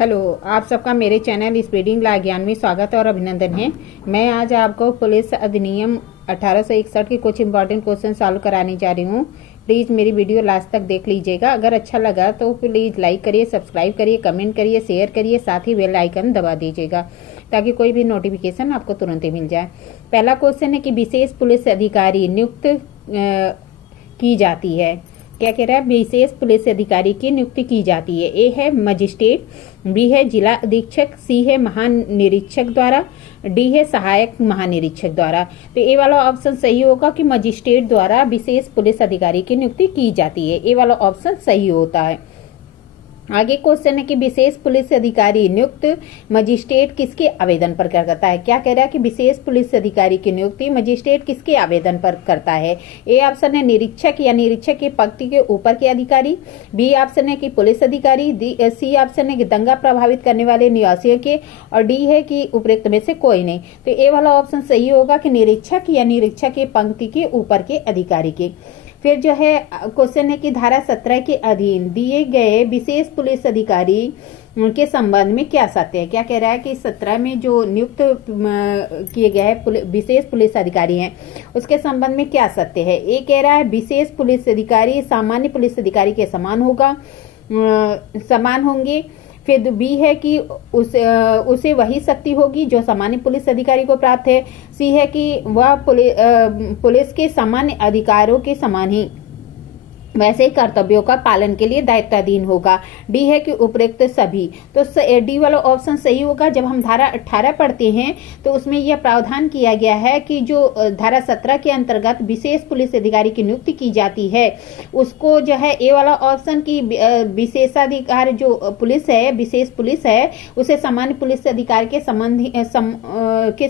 Hello, आप सबका मेरे चैनल स्पीडिंग ला ज्ञान में स्वागत और अभिनंदन है। मैं आज आपको पुलिस अधिनियम 1861 के कुछ इंपॉर्टेंट क्वेश्चन सॉल्व कराने जा रही हूँ। प्लीज़ मेरी वीडियो लास्ट तक देख लीजिएगा। अगर अच्छा लगा तो प्लीज़ लाइक करिए, सब्सक्राइब करिए, कमेंट करिए, शेयर करिए, साथ ही बेल आइकन दबा दीजिएगा ताकि कोई भी नोटिफिकेशन आपको तुरंत ही मिल जाए। पहला क्वेश्चन है कि विशेष पुलिस अधिकारी नियुक्त की जाती है। क्या कह रहा है? विशेष पुलिस अधिकारी की नियुक्ति की जाती है। ए है मजिस्ट्रेट, बी है जिला अधीक्षक, सी है महानिरीक्षक द्वारा, डी है सहायक महानिरीक्षक द्वारा। तो ए वाला ऑप्शन सही होगा कि मजिस्ट्रेट द्वारा विशेष पुलिस अधिकारी की नियुक्ति की जाती है। ए वाला ऑप्शन सही होता है। आगे क्वेश्चन है कि विशेष पुलिस अधिकारी नियुक्त मजिस्ट्रेट किसके आवेदन पर करता है। क्या कह रहा है कि विशेष पुलिस अधिकारी की नियुक्ति मजिस्ट्रेट किसके आवेदन पर करता है। ए ऑप्शन है निरीक्षक या निरीक्षक के पंक्ति के ऊपर के अधिकारी, बी ऑप्शन है कि पुलिस अधिकारी, सी ऑप्शन है कि दंगा प्रभावित करने वाले निवासियों के, और डी है कि उपरोक्त में से कोई नहीं। तो ए वाला ऑप्शन सही होगा कि निरीक्षक या निरीक्षक के पंक्ति के ऊपर के अधिकारी के। फिर जो है क्वेश्चन है कि धारा 17 के अधीन दिए गए विशेष पुलिस अधिकारी के संबंध में क्या सत्य है। क्या कह रहा है कि 17 में जो नियुक्त किए गए विशेष पुलिस अधिकारी हैं उसके संबंध में क्या सत्य है। ये कह रहा है विशेष पुलिस अधिकारी सामान्य पुलिस अधिकारी के समान होंगे। फिर बी है कि उसे वही शक्ति होगी जो सामान्य पुलिस अधिकारी को प्राप्त है। सी है कि वह पुलिस के सामान्य अधिकारों के समान ही वैसे ही कर्तव्यों का पालन के लिए दायित्वाधीन होगा। डी है कि उपरोक्त सभी। तो डी वाला ऑप्शन सही होगा। जब हम धारा 18 पढ़ते हैं तो उसमें यह प्रावधान किया गया है कि जो धारा 17 के अंतर्गत विशेष पुलिस अधिकारी की नियुक्ति की जाती है उसको जो है ए वाला ऑप्शन की विशेषाधिकार जो पुलिस है, विशेष पुलिस है, उसे सामान्य पुलिस अधिकार के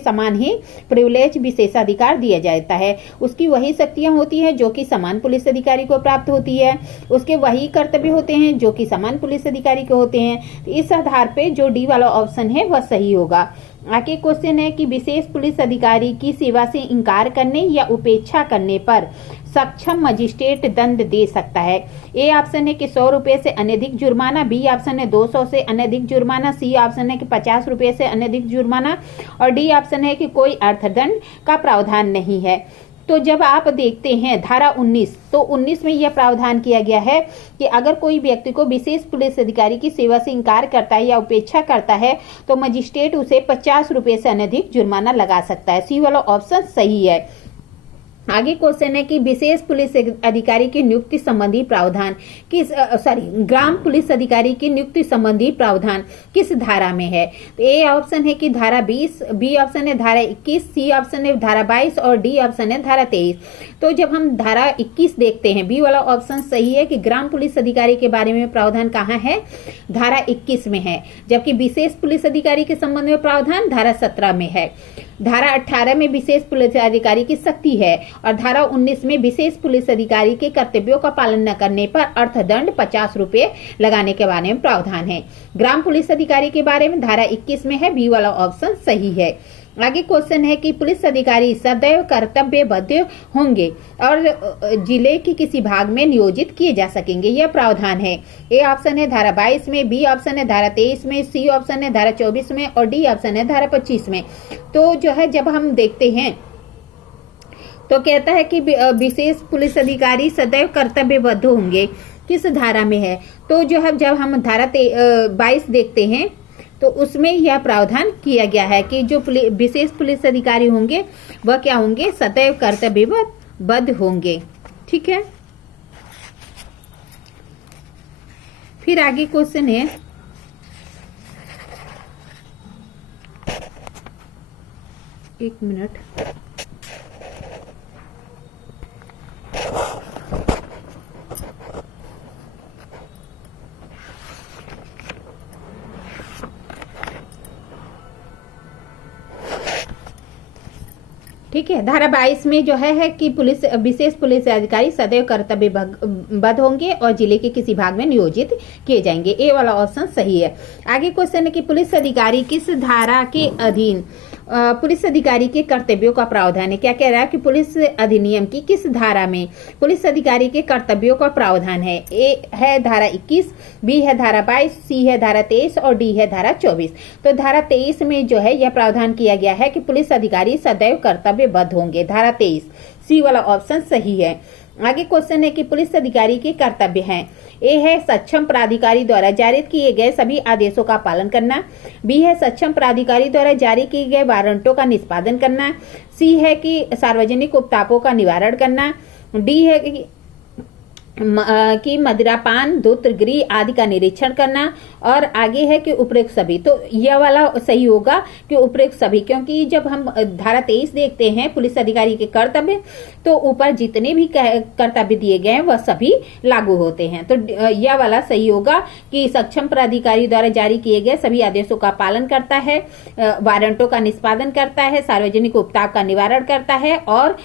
समान ही प्रिविलेज विशेषाधिकार दिया जाता है। उसकी वही शक्तियां होती हैं जो कि समान पुलिस अधिकारी को प्राप्त होती है, उसके वही कर्तव्य होते हैं जो कि समान पुलिस अधिकारी के होते हैं। तो इस आधार पे जो डी वाला ऑप्शन है वह सही होगा। आगे क्वेश्चन है कि विशेष पुलिस अधिकारी की सेवा से इंकार करने या उपेक्षा करने पर सक्षम मजिस्ट्रेट दंड दे सकता है। ए ऑप्शन है कि 100 रुपए से अनधिक जुर्माना, बी ऑप्शन है 200 से अनधिक जुर्माना, सी ऑप्शन है कि 50 रुपए से अनधिक जुर्माना, और डी ऑप्शन है कि कोई अर्थदंड का प्रावधान नहीं है। तो जब आप देखते हैं धारा 19, तो 19 में यह प्रावधान किया गया है कि अगर कोई व्यक्ति को विशेष पुलिस अधिकारी की सेवा से इंकार करता है या उपेक्षा करता है तो मजिस्ट्रेट उसे 50 रुपए से अनधिक जुर्माना लगा सकता है। सी वाला ऑप्शन सही है। आगे क्वेश्चन है कि विशेष पुलिस अधिकारी की नियुक्ति संबंधी प्रावधान ग्राम पुलिस अधिकारी की नियुक्ति संबंधी प्रावधान किस धारा में है। तो ए ऑप्शन है कि धारा 20, बी ऑप्शन है धारा 21, सी ऑप्शन है धारा 22 और डी ऑप्शन है धारा 23। तो जब हम धारा 21 देखते हैं, बी वाला ऑप्शन सही है कि ग्राम पुलिस अधिकारी के बारे में प्रावधान कहाँ है, धारा 21 में है, जबकि विशेष पुलिस अधिकारी के संबंध में प्रावधान धारा 17 में है। धारा 18 में विशेष पुलिस अधिकारी की शक्ति है और धारा 19 में विशेष पुलिस अधिकारी के कर्तव्यों का पालन न करने पर अर्थदंड 50 रुपए लगाने के बारे में प्रावधान है। ग्राम पुलिस अधिकारी के बारे में धारा 21 में है। बी वाला ऑप्शन सही है। आगे क्वेश्चन है कि पुलिस अधिकारी सदैव कर्तव्यबद्ध होंगे और जिले के किसी भाग में नियोजित किए जा सकेंगे, यह प्रावधान है। ए ऑप्शन है धारा 22 में, बी ऑप्शन है धारा 23 में, सी ऑप्शन है धारा 24 में और डी ऑप्शन है धारा 25 में। तो जो है जब हम देखते हैं तो कहता है कि विशेष पुलिस अधिकारी सदैव कर्तव्यबद्ध होंगे, किस धारा में है। तो जो है जब हम धारा 22 देखते हैं तो उसमें यह प्रावधान किया गया है कि जो विशेष पुलिस अधिकारी होंगे वह क्या होंगे, सदैव कर्तव्यबद्ध होंगे। ठीक है। फिर आगे क्वेश्चन है एक मिनट, ठीक है। धारा 22 में जो है कि विशेष पुलिस अधिकारी सदैव कर्तव्यबद्ध होंगे और जिले के किसी भाग में नियोजित किए जाएंगे। ए वाला ऑप्शन सही है। आगे क्वेश्चन है कि पुलिस अधिकारी किस धारा के अधीन पुलिस अधिकारी के कर्तव्यों का प्रावधान है। क्या कह रहा है कि पुलिस अधिनियम की किस धारा में पुलिस अधिकारी के कर्तव्यों का प्रावधान है? ए है धारा 21, बी है धारा 22, सी है धारा 23 और डी है धारा 24। तो धारा 23 में जो है यह प्रावधान किया गया है कि पुलिस अधिकारी सदैव कर्तव्यबद्ध होंगे। धारा 23 सी वाला ऑप्शन सही है। आगे क्वेश्चन है कि पुलिस अधिकारी के कर्तव्य हैं। ए है सक्षम प्राधिकारी द्वारा जारी किए गए सभी आदेशों का पालन करना, बी है सक्षम प्राधिकारी द्वारा जारी किए गए वारंटों का निष्पादन करना, सी है कि सार्वजनिक उपतापों का निवारण करना, डी है कि मदिरापान, धूर्तगृह आदि का निरीक्षण करना, और आगे है कि उपरोक्त सभी। तो यह वाला सही होगा कि उपरोक्त सभी, क्योंकि जब हम धारा 23 देखते हैं पुलिस अधिकारी के कर्तव्य, तो ऊपर जितने भी कर्तव्य दिए गए हैं वह सभी लागू होते हैं। तो यह वाला सही होगा कि सक्षम प्राधिकारी द्वारा जारी किए गए सभी आदेशों का पालन करता है, वारंटों का निष्पादन करता है, सार्वजनिक उपताप का निवारण करता है और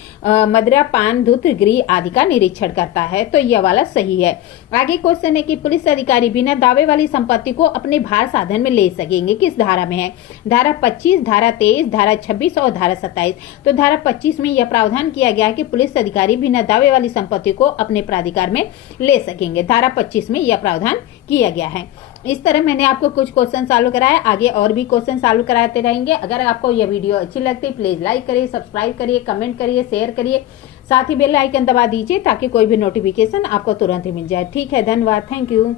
मदिरापान, धूर्तगृह आदि का निरीक्षण करता है। तो यह वाला सही है। आगे क्वेश्चन है कि पुलिस अधिकारी बिना दावे वाली संपत्ति को अपने भार साधन में ले सकेंगे। किस धारा में है? धारा 25, धारा 23, धारा 26 और धारा 27। तो धारा 25 में यह प्रावधान किया गया है कि पुलिस अधिकारी बिना दावे वाली संपत्ति को अपने प्राधिकार में ले सकेंगे। धारा 25 में यह प्रावधान किया गया है। इस तरह मैंने आपको कुछ क्वेश्चन सॉल्व कराया, आगे और भी क्वेश्चन सॉल्व कराते रहेंगे। अगर आपको यह वीडियो अच्छी लगती है प्लीज लाइक करिए, सब्सक्राइब करिए, कमेंट करिए, शेयर करिए, साथ ही बेल आइकन दबा दीजिए ताकि कोई भी नोटिफिकेशन आपको तुरंत ही मिल जाए। ठीक है, धन्यवाद, थैंक यू।